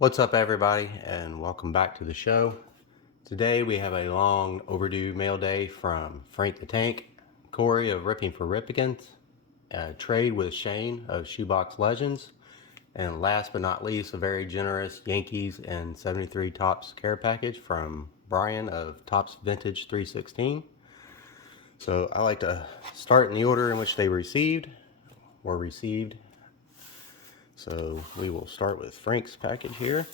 What's up, everybody, and welcome back to the show. Today we have a long overdue mail day from Frank the Tank, Corey of Ripping for Ripkens, a trade with Shane of Shoebox Legends, and last but not least, a very generous Yankees and 73 Topps care package from Brian of ToppsVintage 316. So I like to start in the order in which they were received. So we will start with Frank's package here.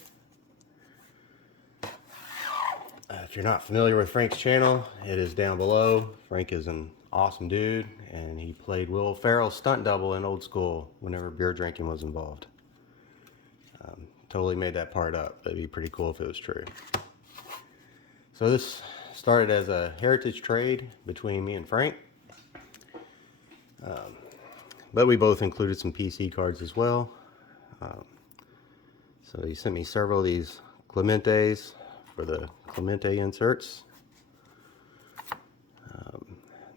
If you're not familiar with Frank's channel, it is down below. Frank is an awesome dude, and he played Will Ferrell's stunt double in Old School whenever beer drinking was involved. Totally made that part up. That'd be pretty cool if it was true. So this started as a heritage trade between me and Frank. But we both included some PC cards as well. So he sent me several of these Clementes for the Clemente inserts.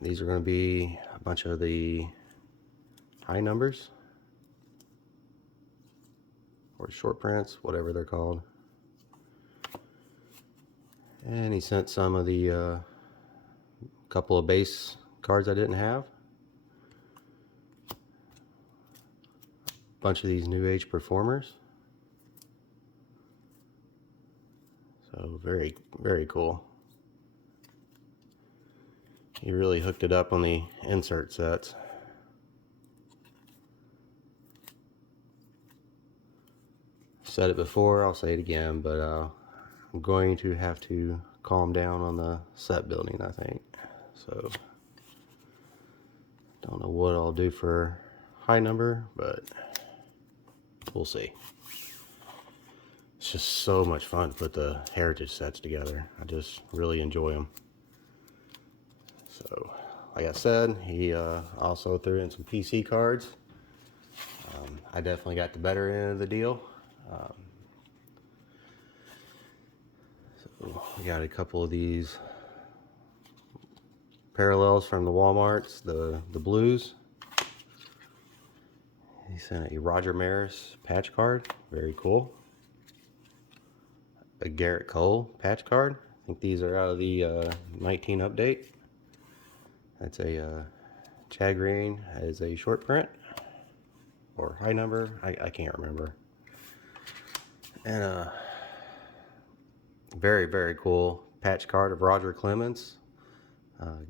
These are going to be a bunch of the high numbers or short prints, whatever they're called. And he sent some of the couple of base cards I didn't have. A bunch of these New Age performers. So very, very cool. He really hooked it up on the insert sets. Said it before, I'll say it again, but I'm going to have to calm down on the set building, I think. So don't know what I'll do for high number, but we'll see. It's just so much fun to put the heritage sets together. I just really enjoy them. So, like I said, he also threw in some PC cards. I definitely got the better end of the deal. So we got a couple of these parallels from the Walmarts, the blues. He sent a Roger Maris patch card, very cool. A Garrett Cole patch card. I think these are out of the 19 update. That's a Chad Green as a short print or high number. I can't remember. And a very, very cool patch card of Roger Clemens,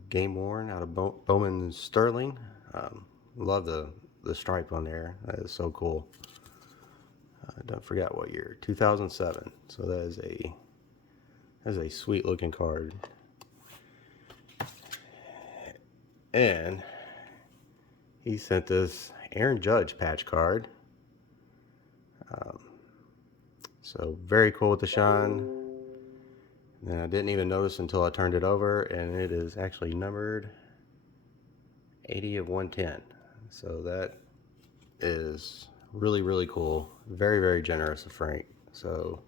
game worn out of Bowman Sterling. Love the stripe on there. That is so cool. Don't forget what year, 2007. So that is a sweet looking card. And he sent this Aaron Judge patch card. So very cool with the shine. And I didn't even notice until I turned it over, and it is actually numbered 80 of 110. So that is really, really cool. Very, very generous of Frank. So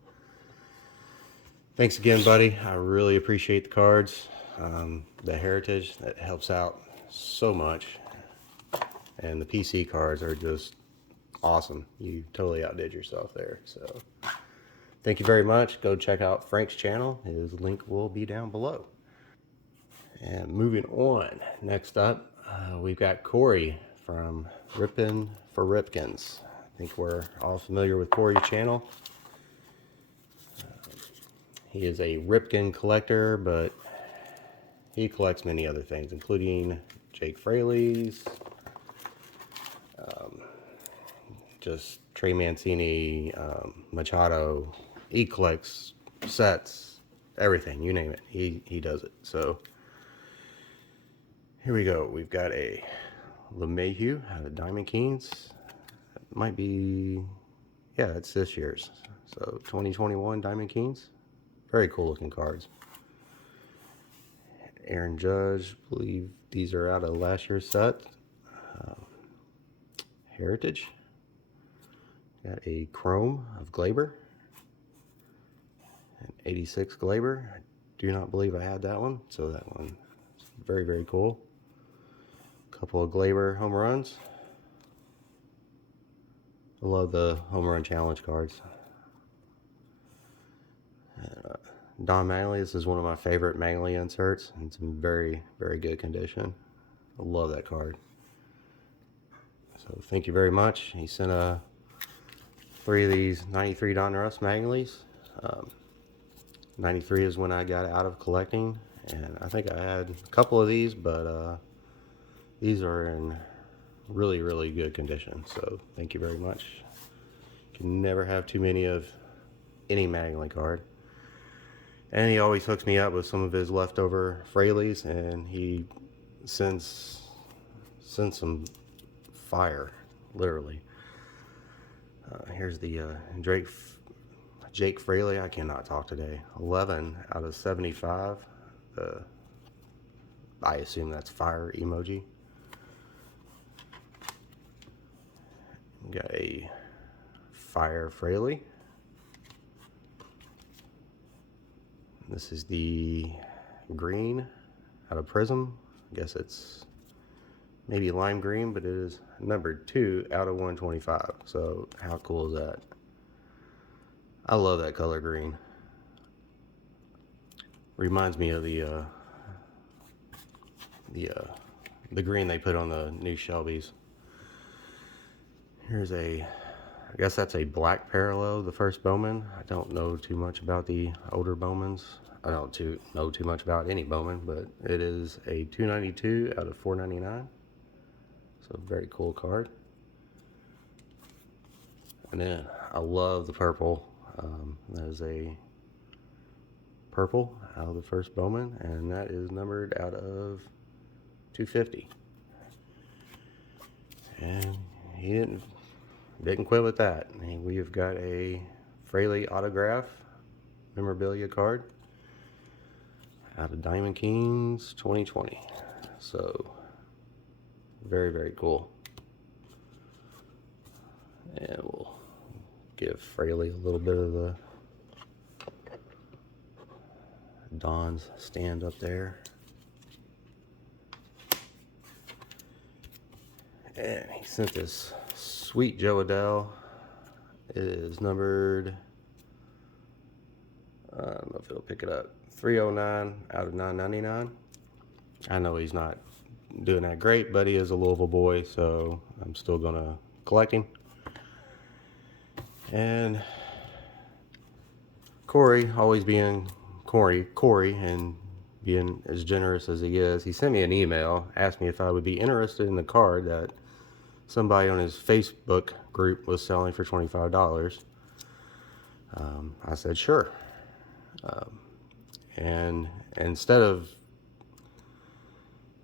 thanks again, buddy. I really appreciate the cards. The heritage, that helps out so much. And the PC cards are just awesome. You totally outdid yourself there. So thank you very much. Go check out Frank's channel. His link will be down below. And moving on, next up, we've got Corey from Ripping for Ripkens. I think we're all familiar with Corey's channel. He is a Ripken collector, but he collects many other things, including Jake Fraley's, just Trey Mancini, Machado. He collects sets, everything, you name it. He does it. So here we go. We've got a LeMahieu out of Diamond Kings. It might be, yeah, it's this year's. So 2021 Diamond Kings. Very cool looking cards. Aaron Judge, I believe these are out of last year's set. Heritage. Got a Chrome of Glaber. An 86 Glaber. I do not believe I had that one, so that one is very, very cool. Couple of Glaber home runs. I love the home run challenge cards. Don Mattingly. This is one of my favorite Mattingly inserts. It's in very, very good condition. I love that card. So thank you very much. He sent 3 of these 93 Donruss Mattinglys. 93 is when I got out of collecting, and I think I had a couple of these, but these are in really, really good condition. So thank you very much. You can never have too many of any Mattingly card. And he always hooks me up with some of his leftover Fraleys, and he sends some fire, literally. Here's the Jake Fraley. I cannot talk today. 11 out of 75. I assume that's fire emoji. We got a fire Fraley. This is the green out of Prism. I guess it's maybe lime green, but it is numbered 2 out of 125. So how cool is that? I love that color green. Reminds me of the green they put on the new Shelbys. Here's I guess that's a black parallel, the first Bowman. I don't know too much about the older Bowmans. I don't know too much about any Bowman, but it is a 292 out of 499. So very cool card. And then I love the purple. That is a purple out of the first Bowman, and that is numbered out of 250. And he didn't quit with that. We have got a Fraley autograph memorabilia card out of Diamond Kings 2020. So very, very cool. And we'll give Fraley a little bit of the Don's stand up there. And he sent this sweet Joe Adele. It is numbered, I don't know if it'll pick it up, 309 out of 999. I know he's not doing that great, but he is a Louisville boy, so I'm still gonna collect him. And Corey, always being Corey, and being as generous as he is, he sent me an email, asked me if I would be interested in the card that somebody on his Facebook group was selling for $25. I said sure. And instead of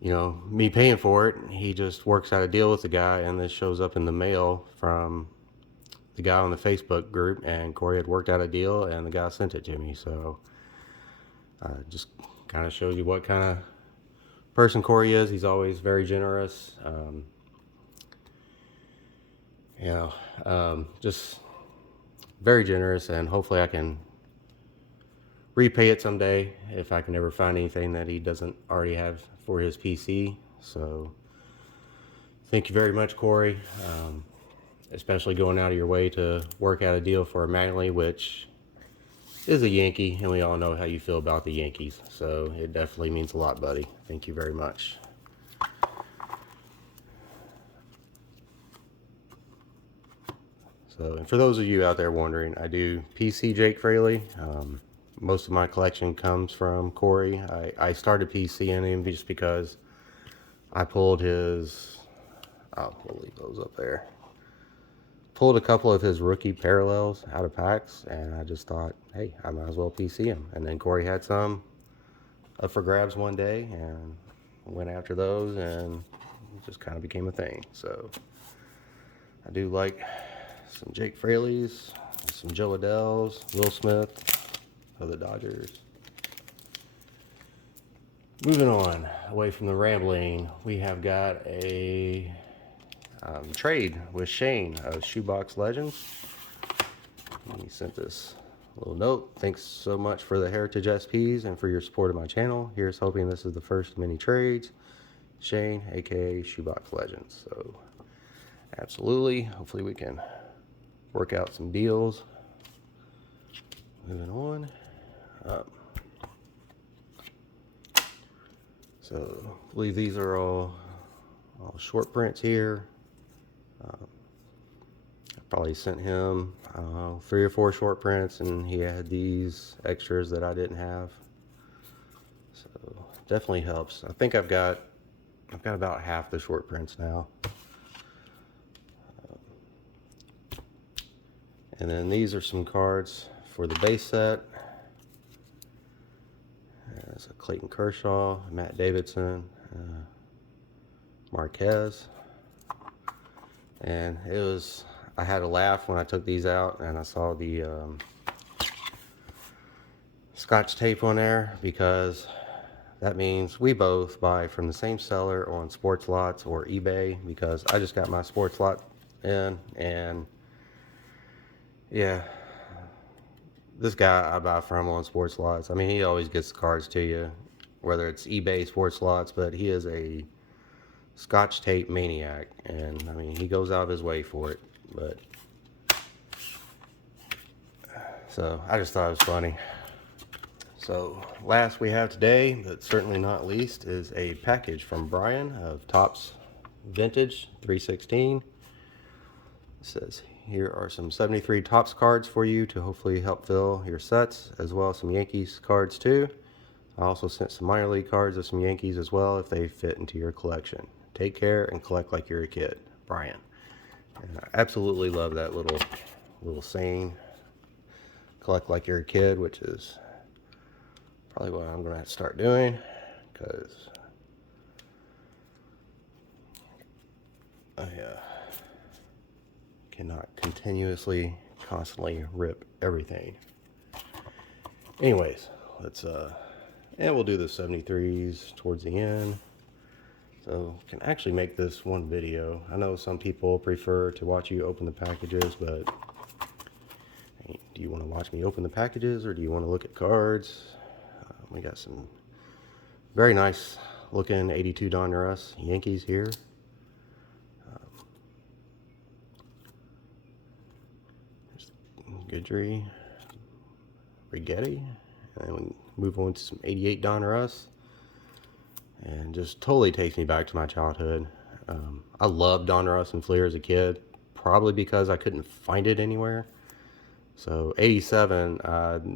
me paying for it, he just works out a deal with the guy, and this shows up in the mail from the guy on the Facebook group, and Corey had worked out a deal, and the guy sent it to me. So just kind of shows you what kind of person Corey is. He's always very generous. Just very generous, and hopefully I can repay it someday if I can ever find anything that he doesn't already have for his PC. So thank you very much, Corey, especially going out of your way to work out a deal for a Mattingly, which is a Yankee, and we all know how you feel about the Yankees. So it definitely means a lot, buddy. Thank you very much. So, and for those of you out there wondering, I do PC Jake Fraley. Most of my collection comes from Corey. I started PCing him just because I pulled his, we'll leave those up there. Pulled a couple of his rookie parallels out of packs, and I just thought, hey, I might as well PC him. And then Corey had some up for grabs one day, and went after those, and it just kind of became a thing. So I do like some Jake Fraleys, some Joe Adells, Will Smith of the Dodgers. Moving on, away from the rambling, we have got a trade with Shane of Shoebox Legends. He sent this little note. Thanks so much for the Heritage SPs and for your support of my channel. Here's hoping this is the first of many trades. Shane, aka Shoebox Legends. So absolutely, hopefully we can work out some deals. Moving on. So I believe these are all short prints here. I probably sent him 3 or 4 short prints, and he had these extras that I didn't have. So definitely helps. I think I've got about half the short prints now. And then these are some cards for the base set. There's a Clayton Kershaw, Matt Davidson, Marquez. And I had a laugh when I took these out and I saw the Scotch tape on there, because that means we both buy from the same seller on Sports Lots or eBay, because I just got my Sports Lot in, and yeah, this guy I buy from on Sports Lots, I mean, he always gets the cards to you, whether it's eBay, Sports Lots, but he is a Scotch tape maniac, and I mean, he goes out of his way for it. But so I just thought it was funny. So last we have today, but certainly not least, is a package from Brian of ToppsVintage 316. It says, here are some 73 Topps cards for you to hopefully help fill your sets, as well as some Yankees cards too. I also sent some minor league cards of some Yankees as well if they fit into your collection. Take care and collect like you're a kid, Brian. And I absolutely love that little saying, collect like you're a kid, which is probably what I'm gonna have to start doing, because I cannot constantly rip everything. Anyways, let's and we'll do the 73s towards the end. So can actually make this one video. I know some people prefer to watch you open the packages, but do you want to watch me open the packages, or do you want to look at cards? We got some very nice looking 82 Donruss Yankees here. Goodry, Rigetti, and then we move on to some 88 Donruss. And just totally takes me back to my childhood. I loved Donruss and Fleer as a kid, probably because I couldn't find it anywhere. So 87,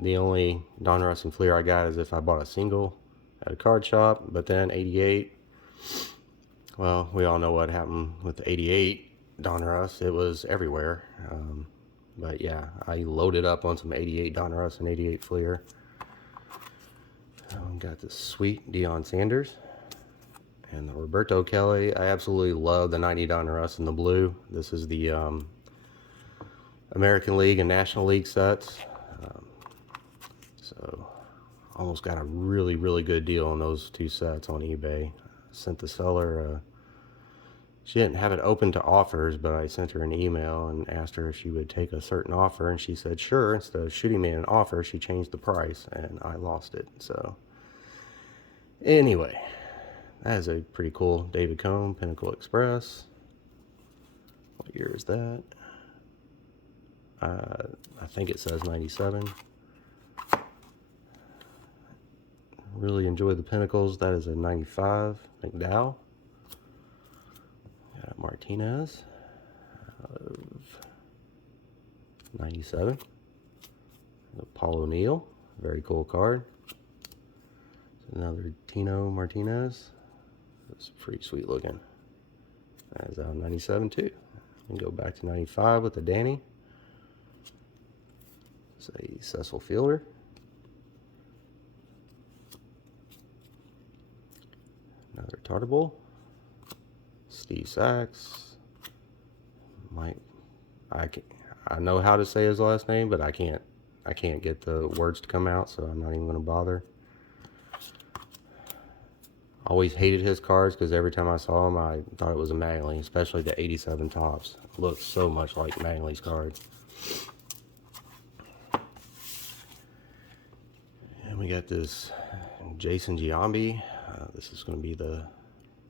the only Donruss and Fleer I got is if I bought a single at a card shop. But then 88, well, we all know what happened with the 88 Donruss. It was everywhere. But yeah, I loaded up on some 88 Donruss and 88 Fleer. Got this sweet Deion Sanders. And the Roberto Kelly. I absolutely love the 90 Donruss in the blue. This is the American League and National League sets. So almost got a really good deal on those 2 sets on eBay. Sent the seller, she didn't have it open to offers, but I sent her an email and asked her if she would take a certain offer, and she said sure. Instead of shooting me an offer, she changed the price, and I lost it. So anyway, that is a pretty cool David Cone Pinnacle Express. What year is that? I think it says 97. Really enjoy the Pinnacles. That is a 95 McDowell. Got Martinez of 97. Paul O'Neill, very cool card. Another Tino Martinez. It's pretty sweet looking. That is out 97 too. And go back to 95 with the Danny. It's a Cecil Fielder. Another Tartable. Steve Sachs. I know how to say his last name, but I can't get the words to come out, so I'm not even gonna bother. Always hated his cards because every time I saw him, I thought it was a Mattingly, especially the 87 Topps. It looks so much like Mattingly's cards. And we got this Jason Giambi. This is going to be the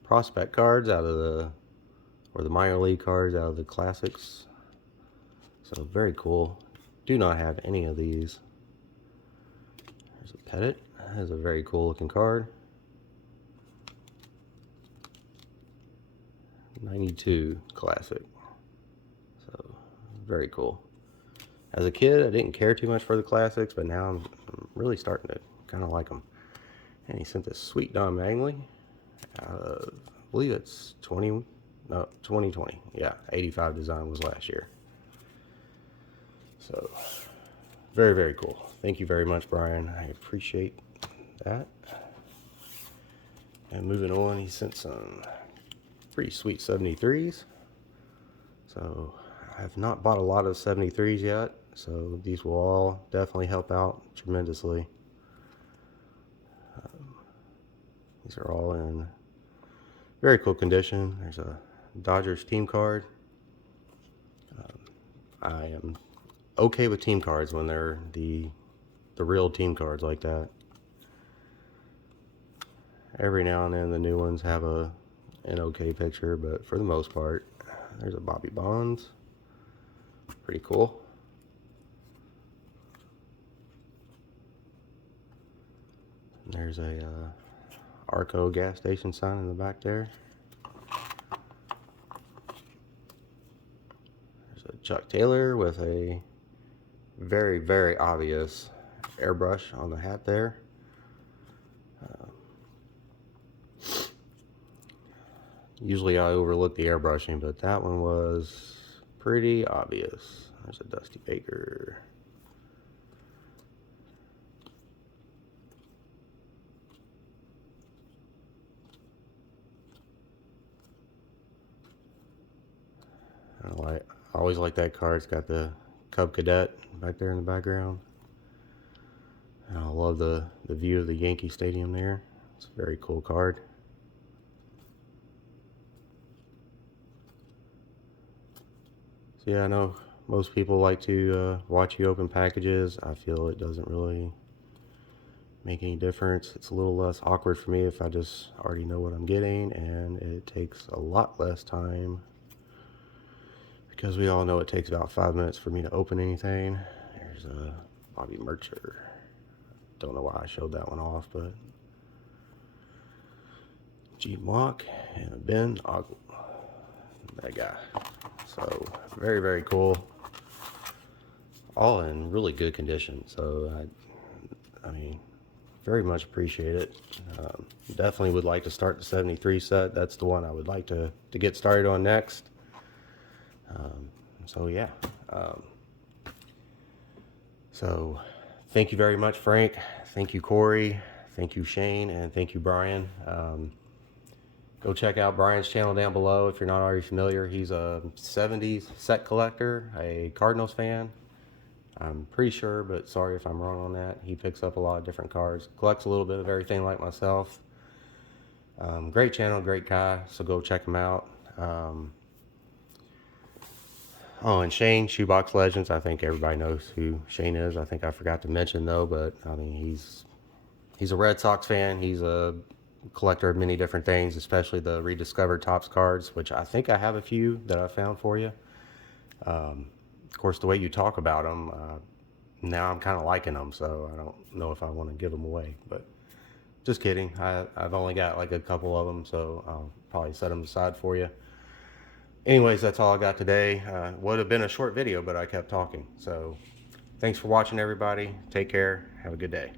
prospect cards out of the minor league cards out of the classics. So very cool. Do not have any of these. There's a Pettit. That is a very cool looking card. 92 classic. So very cool. As a kid, I didn't care too much for the classics, but now I'm really starting to kind of like them. And he sent this sweet Don Mattingly. I believe it's 2020. Yeah, 85 design was last year. So very, very cool. Thank you very much, Brian. I appreciate that. And moving on, he sent some pretty sweet 73s. So I have not bought a lot of 73s yet, so these will all definitely help out tremendously. These are all in very cool condition. There's a Dodgers team card. I am okay with team cards when they're the real team cards like that. Every now and then the new ones have an okay picture, but for the most part, there's a Bobby Bonds. Pretty cool. There's a Arco gas station sign in the back there. There's a Chuck Taylor with a very, very obvious airbrush on the hat there. Usually I overlook the airbrushing, but that one was pretty obvious. There's a Dusty Baker. I always like that card. It's got the Cub Cadet back there in the background. And I love the view of the Yankee Stadium there. It's a very cool card. So yeah, I know most people like to watch you open packages. I feel it doesn't really make any difference. It's a little less awkward for me if I just already know what I'm getting, and it takes a lot less time, because we all know it takes about 5 minutes for me to open anything. There's a Bobby Mercer. Don't know why I showed that one off, but G Mock and a Ben Ogle. That guy. So very, very cool. All in really good condition. So I mean, very much appreciate it. Definitely would like to start the 73 set. That's the one I would like to get started on next. So yeah. So thank you very much, Frank. Thank you, Corey. Thank you, Shane, and thank you, Brian. Go check out Brian's channel down below if you're not already familiar. He's a 70s set collector, a Cardinals fan. I'm pretty sure, but sorry if I'm wrong on that. He picks up a lot of different cards, collects a little bit of everything like myself. Great channel, great guy, so go check him out. Oh, and Shane, Shoebox Legends. I think everybody knows who Shane is. I think I forgot to mention though, but I mean, he's a Red Sox fan. He's a collector of many different things, especially the rediscovered Topps cards, which I think I have a few that I found for you. Of course, the way you talk about them, now I'm kind of liking them, so I don't know if I want to give them away, but just kidding. I've only got like a couple of them, so I'll probably set them aside for you. Anyways, that's all I got today. Would have been a short video, but I kept talking. So thanks for watching, everybody. Take care. Have a good day.